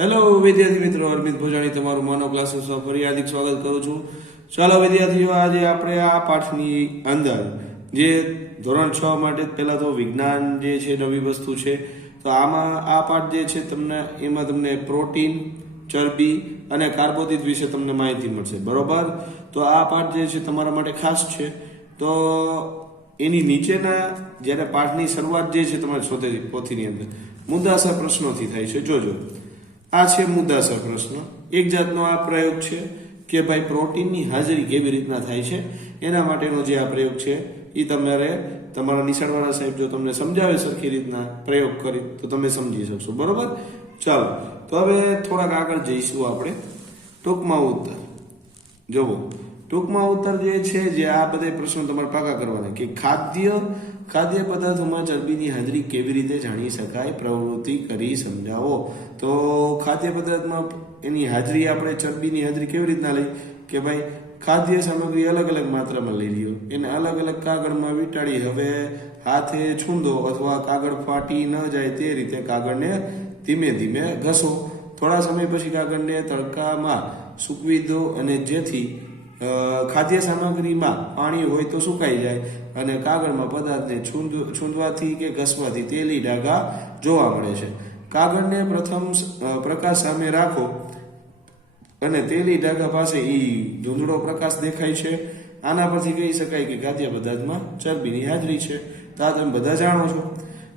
Hello વિદ્યાર્થી મિત્રો અરવિંદ ભોજાણી, તમારું માનવ ક્લાસીસમાં ફરી હાર્દિક સ્વાગત કરું છું. ચાલો, વિદ્યાર્થીઓ, આજે આપણે આ પાઠની અંદર જે ધોરણ છ માટે પહેલાં તો વિજ્ઞાન જે છે, નવી વસ્તુ છે, તો આમાં આ પાઠ જે છે, તમને એમાં તમને પ્રોટીન, ચરબી અને કાર્બોદિત વિશે તમને માહિતી મળશે. બરોબર? તો આ પાઠ જે છે, તમારા માટે ખાસ છે. તો એની નીચેના જ્યારે પાઠની શરૂઆત જે છે, તમારે શોધેલી પોથીની અંદર મુદ્દાસર પ્રશ્નોથી થાય છે. જોજો. આ છે મુદ્દાસર પ્રશ્ન. એક જાતનો આ પ્રયોગ છે કે ભાઈ પ્રોટીનની હાજરી કેવી રીતના થાય છે? એના માટેનો જે આ પ્રયોગ છે, એ તમારે તમારા નિશાળવાળા સાહેબ જો તમને સમજાવે સરખી રીતના પ્રયોગ કરી, તો તમે સમજી શકશો. બરોબર? ચાલો, તો હવે થોડાક આગળ જઈશું આપણે. ટૂંકમાં ઉત્તર. જોવો ટૂંકમાં ઉત્તર જે છે જે આ બધા પ્રશ્નો તમારે પાકા કરવાના કે ખાદ્ય ખાદ્ય પદાર્થોમાં ચરબીની હાજરી કેવી રીતે જાણી શકાય, પ્રવૃત્તિ કરી સમજાવો. તો ખાદ્ય પદાર્થમાં એની હાજરી આપણે ચરબીની હાજરી કેવી રીતના લઈ? કે ભાઈ, ખાદ્ય સામગ્રી અલગ અલગ માત્રામાં લઈ લ્યો. એને અલગ અલગ કાગળમાં વીંટાળી હવે હાથે છૂંદો અથવા કાગળ ફાટી ન જાય તે રીતે કાગળને ધીમે ધીમે ઘસો. થોડા સમય પછી કાગળને તડકામાં સૂકવી દો અને જેથી ખાદ્ય સામગ્રીમાં પાણી હોય તો સુકાઈ જાય અને કાગળમાં પદાર્થને છૂંદ, છૂંદવાથી કે ઘસવાથી તેલી ડાઘા જોવા મળે છે. કાગળને પ્રથમ પ્રકાશ સામે રાખો અને તેલી ડાઘા પાસે એ ધૂંધળો પ્રકાશ દેખાય છે. આના પરથી કહી શકાય કે ખાદ્ય પદાર્થમાં ચરબીની હાજરી છે. તો તમે બધા જાણો છો.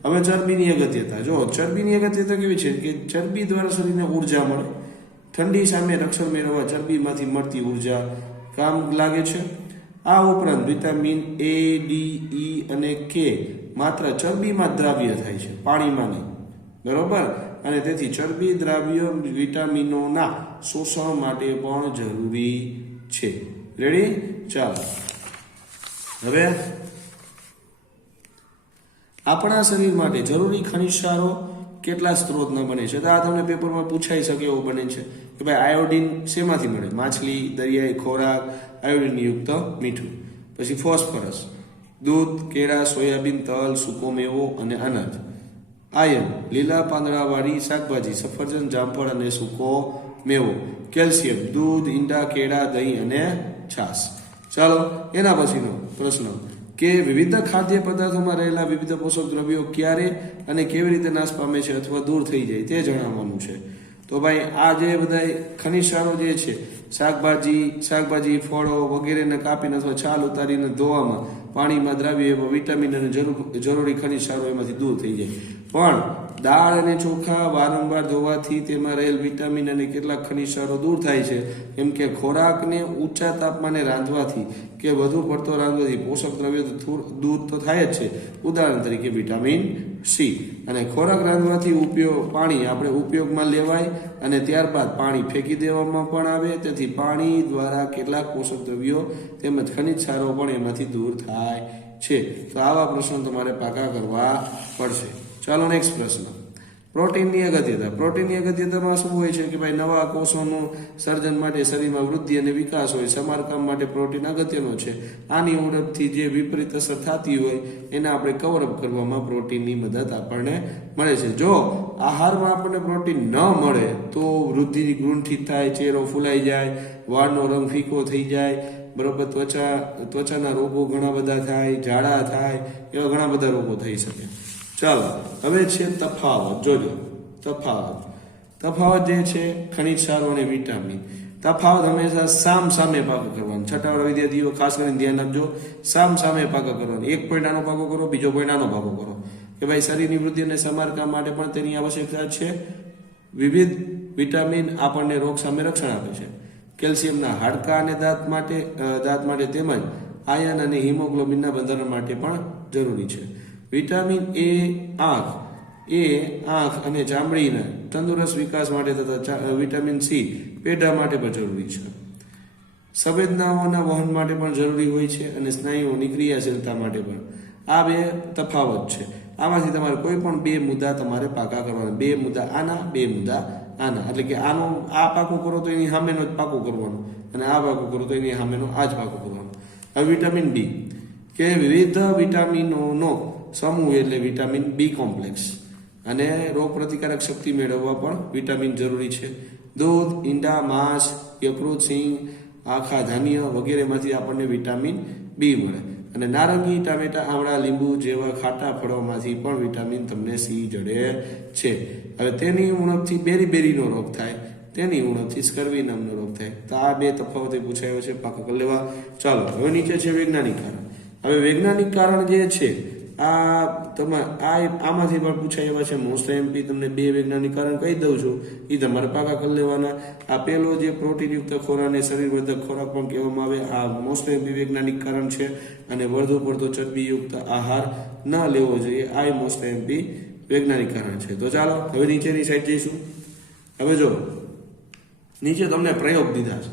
હવે ચરબીની અગત્યતા. જો ચરબીની અગત્યતા કેવી છે? કે ચરબી દ્વારા શરીરને ઊર્જા મળે. ઠંડી સામે રક્ષણ મેળવવા ચરબીમાંથી મળતી ઊર્જા કામ લાગે છે? આ ઉપરાંત વિટામિન એ ડી ઈ અને કે માત્ર ચરબીમાં દ્રાવ્ય થાય છે, પાણીમાં નહીં. બરોબર? અને તેથી ચરબી દ્રાવ્ય વિટામિનોના શોષણ માટે પણ જરૂરી છે. રેડી ચાલો. હવે આપણા શરીર માટે જરૂરી ખનિજ સારો કેટલા સ્ત્રોતના બને છે? તો આ તમને પેપરમાં પૂછાઈ શકે એવું બને છે. કે ભાઈ આયોડિન શેમાંથી મળે? માછલી, દરિયાઈ, ખોરાક આયોડિન યુક્ત મીઠું. પછી ફોસ્ફરસ. દૂધ, કેળા, સોયાબીન, તલ, સૂકો મેવો અને અનાજ. આયર્ન લીલા પાંદડાવાળી શાકભાજી, સફરજન, જામફળ અને સૂકો મેવો. કેલ્શિયમ, દૂધ, ઈંડા, કેળા, દહીં અને છાશ. ચાલો, એના પછીનો પ્રશ્ન. કે વિવિધ ખાદ્ય પદાર્થોમાં રહેલા વિવિધ પોષક દ્રવ્યો ક્યારે અને કેવી રીતે નાશ પામે છે અથવા દૂર થઈ જાય તે જણાવવાનું છે. તો ભાઈ, આ જે બધા ક્ષારો જે છે, શાકભાજી શાકભાજી, ફળો વગેરેને કાપીને અથવા છાલ ઉતારીને ધોવામાં પાણીમાં દ્રાવ્ય એવા વિટામિન અને જરૂરી ક્ષારો એમાંથી દૂર થઈ જાય. પણ દાળ અને ચોખા વારંવાર ધોવાથી તેમાં રહેલ વિટામિન અને કેટલાક ક્ષારો દૂર થાય છે. કેમ કે ખોરાકને ઊંચા તાપમાને રાંધવાથી કે વધુ પડતો રાંધવાથી પોષક દ્રવ્યો દૂર તો થાય જ છે. ઉદાહરણ તરીકે વિટામિન સી. અને ખોરાક રાંધવાથી ઉપયોગ, પાણી આપણે ઉપયોગમાં લેવાય અને ત્યારબાદ પાણી ફેંકી દેવામાં પણ આવે. તેથી પાણી દ્વારા કેટલાક પોષક દ્રવ્યો તેમજ ખનિજ સારો પણ એમાંથી દૂર થાય છે. તો આવા પ્રશ્નો તમારે પાકા કરવા પડશે. ચાલો નેક્સ્ટ પ્રશ્ન. પ્રોટીનની અગત્યતા. પ્રોટીનની અગત્યતામાં શું હોય છે કે ભાઈ નવા કોષોનું સર્જન માટે શરીરમાં વૃદ્ધિ અને વિકાસ હોય, સમારકામ માટે પ્રોટીન અગત્યનો છે. આની ઉણપથી જે વિપરીત અસર થતી હોય, એને આપણે કવરઅપ કરવામાં પ્રોટીનની મદદ આપણને મળે છે. જો આહારમાં આપણને પ્રોટીન ન મળે, તો વૃદ્ધિની ગુંઠિત થાય, ચહેરો ફૂલાઈ જાય, વાળનો રંગ ફીકો થઈ જાય, બરોબર, ત્વચા, ત્વચાના રોગો ઘણા બધા થાય, ઝાડા થાય, એવા ઘણા બધા રોગો થઈ શકે. ચાલો, હવે છે તફાવત. જોજો, તફાવત. તફાવત જે છે, ખનિજ સારો અને વિટામિન. તફાવત હંમેશા સામ સામે પાકો કરવાનો. છઠ્ઠાવાળા વિદ્યાર્થીઓ, ખાસ કરીને ધ્યાન આપજો સામ સામે પાકો કરવાનો. એક પોઈન્ટ આનો પાકો કરો, બીજો પોઈન્ટ આનો પાકો કરો. કે ભાઈ શરીરની વૃદ્ધિ અને સમારકામ માટે પણ તેની આવશ્યકતા છે. વિવિધ વિટામિન આપણને રોગ સામે રક્ષણ આપે છે. કેલ્શિયમના હાડકા અને દાંત માટે દાંત માટે તેમજ આયન અને હિમોગ્લોબિનના બંધારણ માટે પણ જરૂરી છે. વિટામિન એ આંખ એ આંખ અને ચામડીના તંદુરસ્ત વિકાસ માટે તથા વિટામિન સી પેઢા માટે પણ જરૂરી છે. સંવેદનાઓના વહન માટે પણ જરૂરી હોય છે અને સ્નાયુઓની ક્રિયાશીલતા માટે પણ. આ બે તફાવત છે. આમાંથી તમારે કોઈ પણ બે મુદ્દા તમારે પાકા કરવાના. બે મુદ્દા આના, બે મુદ્દા આના. એટલે કે આનો, આ પાકો કરો તો એની સામેનો જ પાકો કરવાનું અને આ પાકું કરો તો એની સામેનો આ જ પાકો કરવાનું. હવે વિટામિન ડી કે વિવિધ વિટામિનોનો સમૂહ એટલે વિટામિન બી કોમ્પ્લેક્સ અને રોગ પ્રતિકારક શક્તિ મેળવવા પણ વિટામિન જરૂરી છે. દૂધ, ઈંડા, માંસ, યકૃત, સિંગ, આખા ધાન્ય વગેરેમાંથી આપણને વિટામિન બી મળે. અને નારંગી, ટામેટા, આમળા, લીંબુ જેવા ખાટા ફળોમાંથી પણ વિટામિન તમને સી જડે છે. હવે તેની ઉણપથી બેરી બેરીનો રોગ થાય. તેની ઉણપથી સ્કર્વી નામનો રોગ થાય. તો આ બે તફાવતે પૂછાયો છે. પાકો લેવા. ચાલો, હવે નીચે છે વૈજ્ઞાનિક કારણ. હવે વૈજ્ઞાનિક કારણ જે છે આ તમે આ આમાંથી પણ પૂછાય એવા છે મોસ્ટ એમપી તમને બે વૈજ્ઞાનિક કારણ કહી દઉં છું. એ તમારે પાકા કરી લેવાના. આ પેલો જે પ્રોટીનયુક્ત ખોરાને શરીરવર્ધક ખોરાક પણ કહેવામાં આવે, આ મોસ્ટ એમપી વૈજ્ઞાનિક કારણ છે અને વધુ પડતો ચરબીયુક્ત આહાર ન લેવો જોઈએ. આ મોસ્ટ એમપી વૈજ્ઞાનિક કારણ છે. તો ચાલો, હવે નીચેની સાઈડ જઈશું. હવે જો, નીચે તમને પ્રયોગ દીધા છે.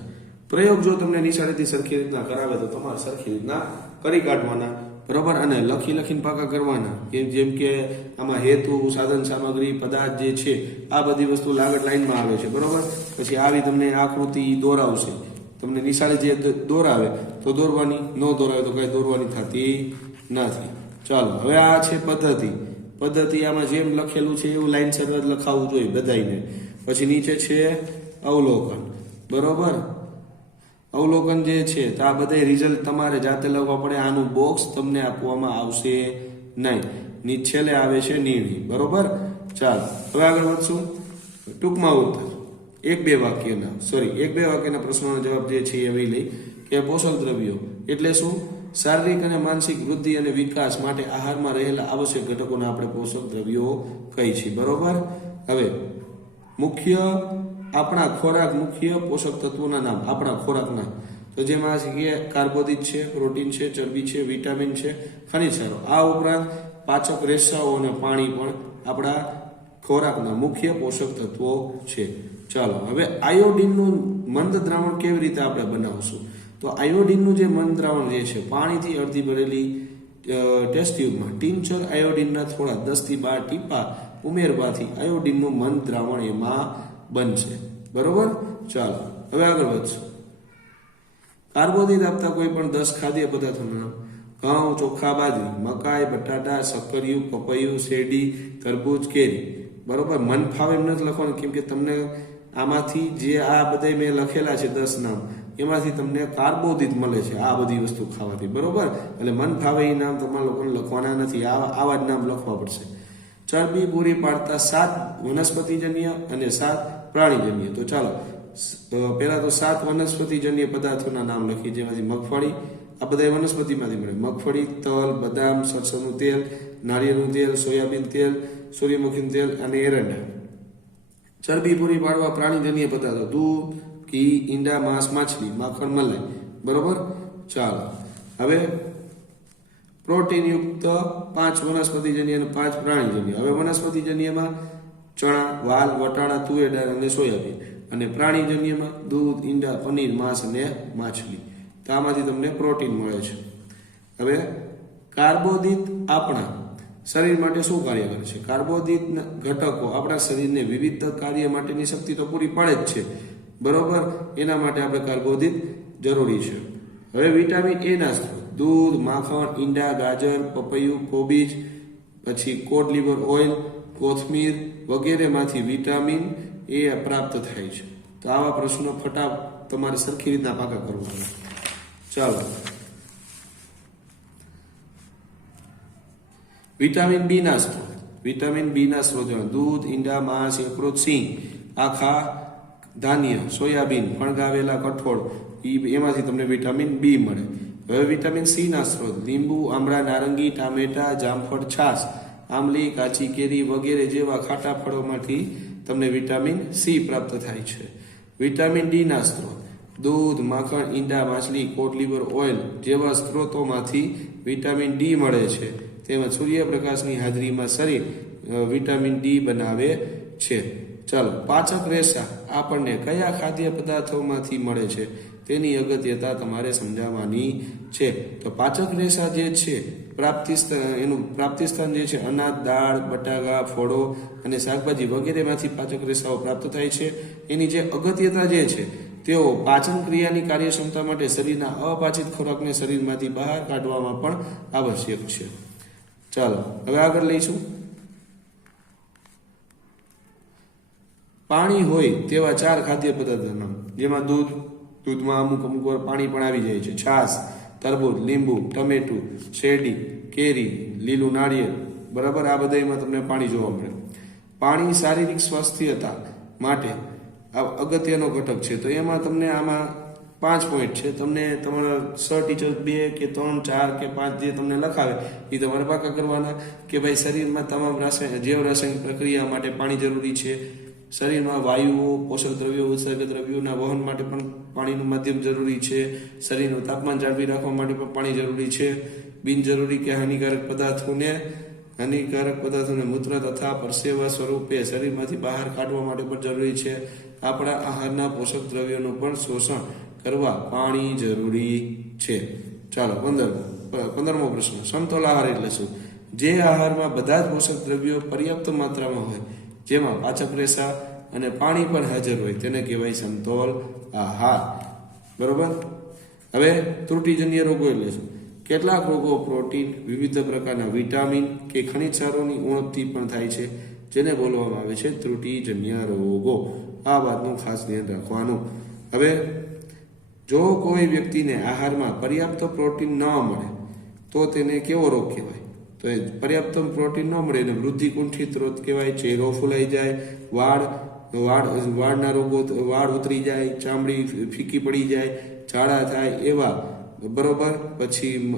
પ્રયોગ જો તમને નિશાળેથી સરખી રીતના કરાવે તો તમારે સરખી રીતના કરી કાઢવાના. બરોબર? અને લખી લખીને પાકા કરવાના. કે જેમ કે આમાં હેતુ, સાધન, સામગ્રી, પદાર્થ જે છે, આ બધી વસ્તુ લાગત લાઈનમાં આવે છે. બરાબર? પછી આવી તમને આકૃતિ દોરાવશે. તમને નિશાળે જે દોરાવે, તો દોરવાની, ન દોરાવે તો કઈ દોરવાની થતી નથી. ચાલો, હવે આ છે પદ્ધતિ. પદ્ધતિ આમાં જેમ લખેલું છે એવું લાઈન સર લખાવવું જોઈએ બધાને પછી નીચે છે અવલોકન. બરોબર? અવલોકન જે છે, તો આ બધા રિઝલ્ટ તમારે જાતે લખવા પડે, આનું બોક્સ તમને આપવામાં આવશે નહીં. ની છેલ્લે આવે છે નિર્ણય. બરોબર? ચાલો, હવે આગળ વધશું. ટૂંકમાં ઉત્તર. એક બે વાક્યના સોરી એક બે વાક્યના પ્રશ્નોનો જવાબ જે છે એવી લઈ. કે પોષક દ્રવ્યો, એટલે શું? શારીરિક અને માનસિક વૃદ્ધિ અને વિકાસ માટે આહારમાં રહેલા આવશ્યક ઘટકોને આપણે પોષક દ્રવ્યો કહી છીએ બરોબર? હવે, મુખ્ય આપણા ખોરાક મુખ્ય પોષક તત્વોના નામ, આપણા ખોરાકના. તો જેમાં છે કાર્બોદિત છે, પ્રોટીન છે, ચરબી છે, વિટામિન છે, ખનિજ આ ઉપરાંત પાચક રેસાઓ અને પાણી પણ આપણા ખોરાકના મુખ્ય પોષક તત્વો છે. ચાલો, હવે આયોડિનનું મંદ દ્રાવણ કેવી રીતે આપણે બનાવશું? તો આયોડિનનું જે મંદ દ્રાવણ જે છે, પાણીથી અડધી ભરેલી ટેસ્ટ ટ્યુબમાં ટિંચર આયોડિનના થોડા દસથી બાર ટીપા ઉમેરવાથી આયોડિનનું મંદ દ્રાવણ એમાં બનશે. બરોબર? ચાલો, હવે આગળ વધશું. કાર્બોદિત આપતા કોઈ પણ દસ ખાદ્ય પદાર્થોના નામ. ઘઉં, ચોખા, બાજરી, મકાઈ, બટાટા, સક્કરિયું, પપૈયું, શેરડી, તરબૂચ, કેરી. બરોબર? મન ફાવે એમ નથી લખવાનું, કેમ કે તમને આમાંથી જે આ બધા મેં લખેલા છે દસ નામ, એમાંથી તમને કાર્બોદિત મળે છે આ બધી વસ્તુ ખાવાથી. બરોબર? એટલે મન ફાવે એ નામ તમારા લોકોને લખવાના નથી. આવા આવા જ નામ લખવા પડશે. ચરબી પૂરી પાડતા સાત વનસ્પતિજન્ય અને સાત પ્રાણીજન્ય તો ચાલો પહેલા તો સાત વનસ્પતિજન્ય પદાર્થોના નામ લખીએ. જેમાંથી મગફળી, આ બધા વનસ્પતિમાંથી મળે. મગફળી, તલ, બદામ, સરસવનું તેલ, નાળિયેરનું તેલ, સોયાબીન તેલ, સૂર્યમુખીનું તેલ અને એરંડા. ચરબી પૂરી પાડવા પ્રાણીજન્ય પદાર્થો. દૂધ, ઘી, ઈંડા, માંસ, માછલી, માખણ, મલાઈ. બરોબર? ચાલો. હવે પ્રોટીનયુક્ત પાંચ વનસ્પતિજન્ય અને પાંચ પ્રાણીજન્ય. હવે વનસ્પતિજન્યમાં ચણા, વાલ, વટાણા, તુવેર અને સોયાબીન. અને પ્રાણીજન્યમાં દૂધ, ઈંડા, પનીર, માંસ અને માછલી. તો આમાંથી તમને પ્રોટીન મળે છે. હવે કાર્બોદિત આપણા શરીર માટે શું કાર્ય કરે છે? કાર્બોદિત ઘટકો આપણા શરીરને વિવિધ કાર્ય માટેની શક્તિ તો પૂરી પાડે જ છે. બરોબર? એના માટે આપણે કાર્બોદિત જરૂરી છે. હવે વિટામિન એ ના સ્ત્રોત. દૂધ, માખણ, ઈંડા, ગાજર, પપૈયું, કોબીજ, પછી કોડ લીવર ઓઇલ કોથમીર વગેરેમાંથી વિટામિન એ પ્રાપ્ત થાય છે. તો આવા પ્રશ્નો ફટા તમારે સરખી રીતના પાકા કરવાના. ચાલો. વિટામિન બી ના સ્ત્રોત. વિટામિન બી ના સ્ત્રોત દૂધ, ઈંડા, માંસ, યકૃત, સિંગ, આખા ધાન્ય, સોયાબીન, ફણગાવેલા કઠોળ એમાંથી તમને વિટામિન બી મળે. હવે વિટામિન સી ના સ્ત્રોત. લીંબુ, આમળા, નારંગી, ટામેટા, જામફળ, છાશ આંબલી, કાચી, કેરી વગેરે જેવા ખાટા ફળોમાંથી તમને વિટામિન સી પ્રાપ્ત થાય છે. વિટામિન ડી ના સ્ત્રોત. દૂધ, માખણ, ઈંડા, માછલી, કોટ, લીવર, ઓઇલ જેવા સ્ત્રોતોમાંથી વિટામિન ડી મળે છે. તેમજ સૂર્યપ્રકાશની હાજરીમાં શરીર વિટામિન ડી બનાવે છે. ચાલો, પાચક રેસા આપણને કયા ખાદ્ય પદાર્થોમાંથી મળે છે? તેની અગત્યતા તમારે સમજાવવાની છે. તો પાચક રેસા જે છે પ્રાપ્તિ એનું પ્રાપ્તિ સ્થાન જે છે, અનાજ, દાળ, બટાકા, ફળો અને શાકભાજી વગેરેમાંથી પાચક રેસાઓ પ્રાપ્ત થાય છે. એની જે અગત્યતા જે છે, તેઓ પાચન ક્રિયાની કાર્યક્ષમતા માટે શરીરના અપાચિત ખોરાકને શરીરમાંથી બહાર કાઢવામાં પણ આવશ્યક છે. ચાલો, હવે આગળ લઈશું. પાણી હોય તેવા ચાર ખાદ્ય પદાર્થોના જેમાં દૂધ, દૂધમાં અમુક અમુક વાર પાણી પણ આવી જાય છે. છાશ તરબૂચ, લીંબુ, ટમેટું, શેરડી, કેરી, લીલું નાળિયેર. બરાબર? આ બધામાં તમને પાણી જોવા મળે. પાણી શારીરિક સ્વાસ્થ્યતા માટે આ અગત્યનો ઘટક છે. તો એમાં તમને આમાં પાંચ પોઈન્ટ છે. તમને તમારા સર ટીચર બે કે ત્રણ, ચાર કે પાંચ જે તમને લખાવે એ તમારે પાકા કરવાના કે ભાઈ શરીરમાં તમામ રાસાયણ જૈવ રાસાયણિક પ્રક્રિયા માટે પાણી જરૂરી છે. શરીરમાં વાયુઓ પોષક દ્રવ્યો ઉત્સર્ગ દ્રવ્યોના વહન માટે પણ પાણીનું માધ્યમ જરૂરી છે. શરીરનું તાપમાન જાળવી રાખવા માટે પણ પાણી જરૂરી છે. બિનજરૂરી કે હાનિકારક પદાર્થોને હાનિકારક પદાર્થોને મૂત્ર તથા પરસેવા સ્વરૂપે શરીરમાંથી બહાર કાઢવા માટે પણ જરૂરી છે. આપણા આહારના પોષક દ્રવ્યોનું પણ શોષણ કરવા પાણી જરૂરી છે. ચાલો, પંદર, પંદરમો પ્રશ્ન. સમતોલ આહાર એટલે શું? જે આહારમાં બધા જ પોષક દ્રવ્યો પર્યાપ્ત માત્રામાં હોય જેમાં પાચક રેસા અને પાણી પણ હાજર હોય. તેને કહેવાય સમતોલ આહાર. બરોબર? હવે ત્રુટિજન્ય રોગો એટલે શું? કેટલાક રોગો પ્રોટીન, વિવિધ પ્રકારના વિટામિન કે ખનિજ સારોની ઉણપથી પણ થાય છે, જેને બોલવામાં આવે છે ત્રુટિજન્ય રોગો. આ વાતનું ખાસ ધ્યાન રાખવાનું. હવે, જો કોઈ વ્યક્તિને આહારમાં પર્યાપ્ત પ્રોટીન ન મળે, તો તેને કેવો રોગ કહેવાય? તો એ પર્યાપ્ત પ્રોટીન ન મળે એને વૃદ્ધિ કુંઠિત રોગ કહેવાય ચહેરો ફૂલાઈ જાય, વાળ વાળ, વાળના રોગો વાળ ઉતરી જાય, ચામડી ફીકી પડી જાય, ઝાડા થાય એવા, બરોબર? પછી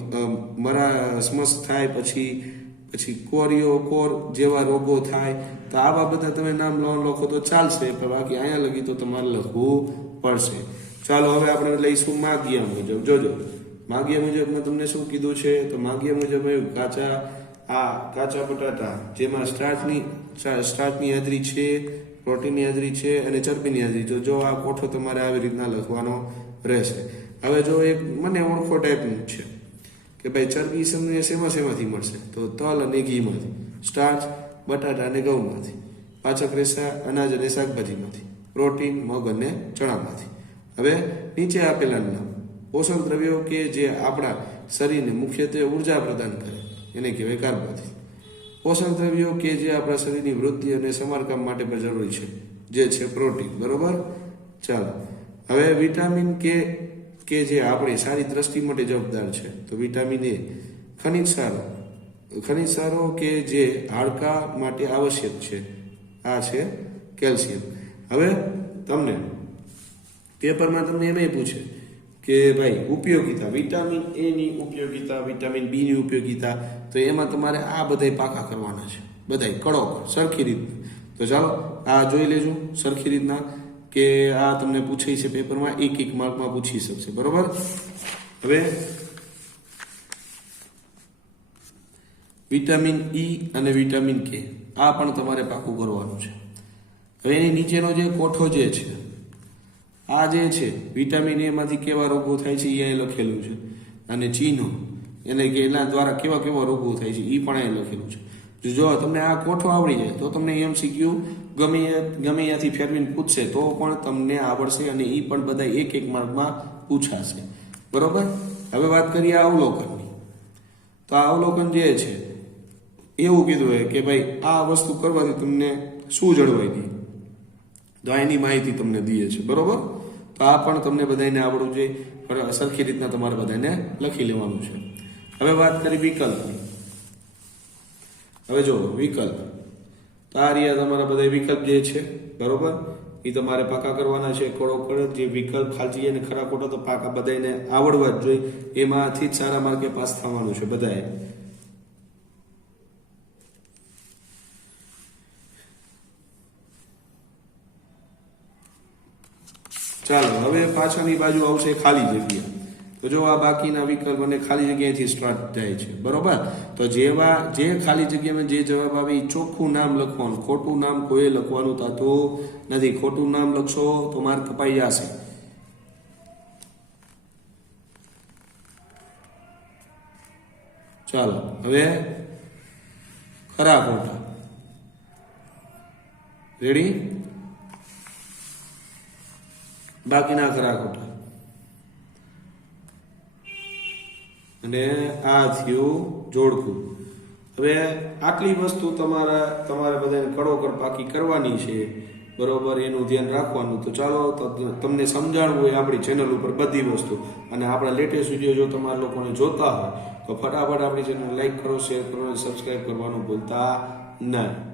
મરા સ્મસ થાય, પછી પછી કોરિયો કોર જેવા રોગો થાય. તો આવા બધા તમે નામ લખો તો ચાલશે, પણ બાકી અહીંયા લગી તો તમારે લખવું પડશે. ચાલો, હવે આપણે લઈશું માગ્યા મુજબ. જોજો. માગ્યા મુજબમાં તમને શું કીધું છે? તો માગ્યા મુજબ એવું કાચા, આ કાચા બટાટા, જેમાં સ્ટાર્ચની સ્ટાર્ચની હાજરી છે પ્રોટીનની હાજરી છે અને ચરબીની હાજરી તો જો આ કોઠો તમારે આવી રીતના લખવાનો રહેશે. હવે જો એક મને ઓળખો ટાઈપનું છે કે ભાઈ ચરબી તમને શેમાં શેમાંથી મળશે? તો તલ અને ઘીમાંથી, સ્ટાર્ચ, બટાટા અને ઘઉંમાંથી, પાચક રેસા, અનાજ અને શાકભાજીમાંથી, પ્રોટીન, મગ અને ચણામાંથી. હવે નીચે આપેલા નામ. પોષક દ્રવ્યો કે જે આપણા શરીરને મુખ્યત્વે ઊર્જા પ્રદાન કરે, એને કહેવાય કાર્બોદિત. પોષણ દ્રવ્યો કે જે આપણા શરીરની વૃદ્ધિ અને સમારકામ માટે પણ જરૂરી છે, જે છે પ્રોટીન, બરોબર? ચાલો. હવે વિટામિન કે કે જે આપણી સારી દ્રષ્ટિ માટે જવાબદાર છે, તો વિટામિન એ. ખનિજ સારો. ખનિજ સારો કે જે હાડકા માટે આવશ્યક છે, આ છે કેલ્શિયમ. હવે તમને, પેપરમાં તમને એમ પૂછે કે ભાઈ, ઉપયોગિતા વિટામિન એ ની ઉપયોગિતા વિટામિન બી ની ઉપયોગિતા, તો એમાં તમારે આ બધા પાકા કરવાના છે. બધા કડો સરખી રીતના. તો ચાલો, આ જોઈ લેજો, સરખી રીતના, કે આ તમને પૂછાય છે પેપરમાં એક એક માર્કમાં પૂછી શકશે. બરોબર? હવે વિટામિન ઈ અને વિટામિન કે આ પણ તમારે પાકું કરવાનું છે. હવે એની નીચેનો જે કોઠો જે છે આ જે છે વિટામિન એ માંથી કેવા રોગો થાય છે એ અહીં લખેલું છે. અને ચિહ્નો એટલે કે એના દ્વારા કેવા કેવા રોગો થાય છે એ પણ અહીં લખેલું છે. જો તમને આ કોઠો આવડી જાય, તો તમને એમ શીખ્યું ગમે ગમે ત્યાંથી ફેરવીને પૂછશે, તો પણ તમને આવડશે અને એ પણ બધા એક એક માર્કમાં પૂછાશે. બરોબર? હવે વાત કરીએ અવલોકનની. તો આ અવલોકન જે છે, એવું કીધું હોય કે ભાઈ, આ વસ્તુ કરવાથી તમને શું જળવાઈ દે? તો એની માહિતી તમને દઈએ છે બરોબર? તો આ પણ તમને બધાને આવડવું જોઈએ. સરખી રીતના તમારે બધાને લખી લેવાનું છે. હવે વાત કરી વિકલ્પની હવે જો, વિકલ્પ. તો આ રહ્યા તમારા બધા વિકલ્પ જે છે, બરોબર? એ તમારે પાકા કરવાના છે. કડો કડ જે વિકલ્પ ખાલી અને ખરા ખોટા, તો પાકા બધાને આવડવા જ જોઈએ. એમાંથી જ સારા માર્કે પાસ થવાનું છે બધાએ ચાલો, હવે પાછળની બાજુ આવશે ખાલી જગ્યા. તો જો આ બાકીના વિકલ્પ અને ખાલી જગ્યાએથી સ્ટાર્ટ થાય છે, બરોબર? તો જેવા, જે ખાલી જગ્યામાં જે જવાબ આવે એ ચોખ્ખું નામ લખવાનું, ખોટું નામ કોઈ લખવાનું થતું નથી. ખોટું નામ લખશો તો માર્ક કપાઈ જશે. ચાલો, હવે ખરા ખોટા. રેડી બાકીના ખરા ખોટા. અને આ થયું જોડકું હવે આટલી વસ્તુ તમારા, તમારે બધાને કડોકડ પાકી કરવાની છે, બરોબર, એનું ધ્યાન રાખવાનું. તો ચાલો તમને સમજાણવું હોય આપણી ચેનલ ઉપર બધી વસ્તુ. અને આપણા લેટેસ્ટ વીડિયો જો તમારા લોકોને જોતા હોય, તો ફટાફટ આપણી ચેનલ લાઈક કરો શેર કરો, અને સબસ્ક્રાઈબ કરવાનું ભૂલતા નહીં.